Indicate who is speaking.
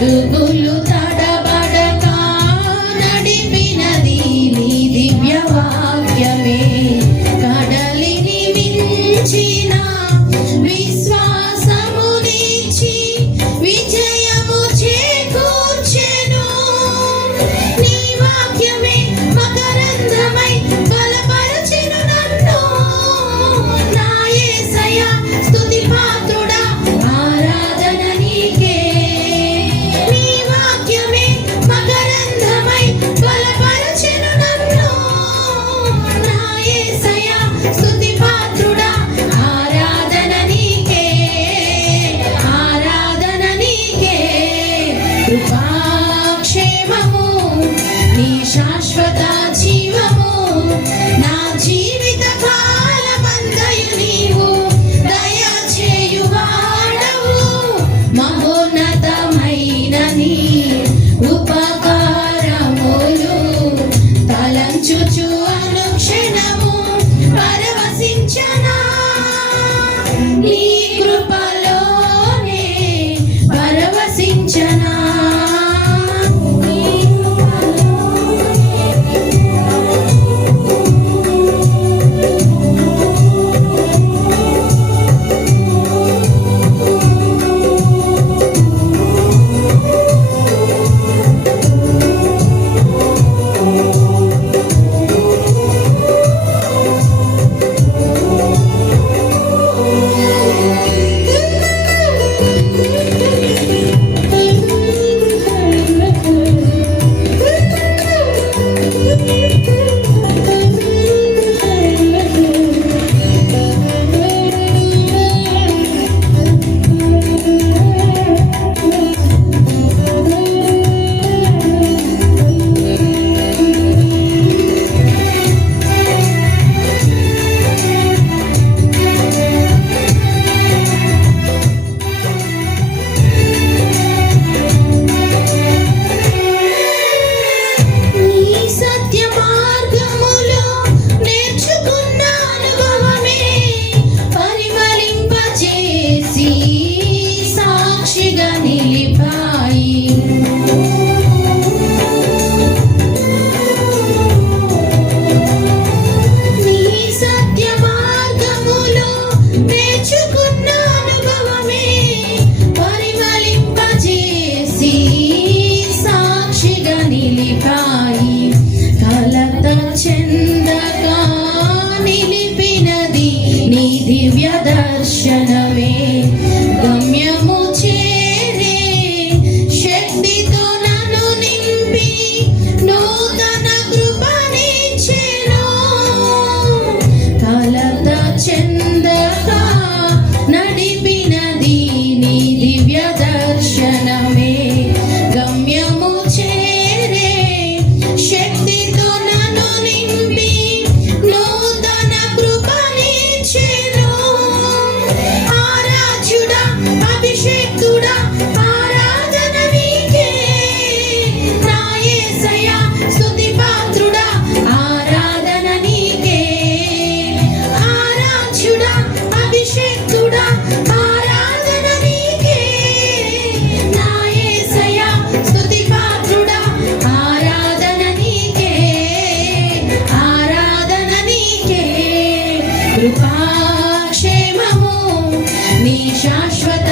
Speaker 1: అడుగులు crush of me
Speaker 2: ಶಾಶ್ವತ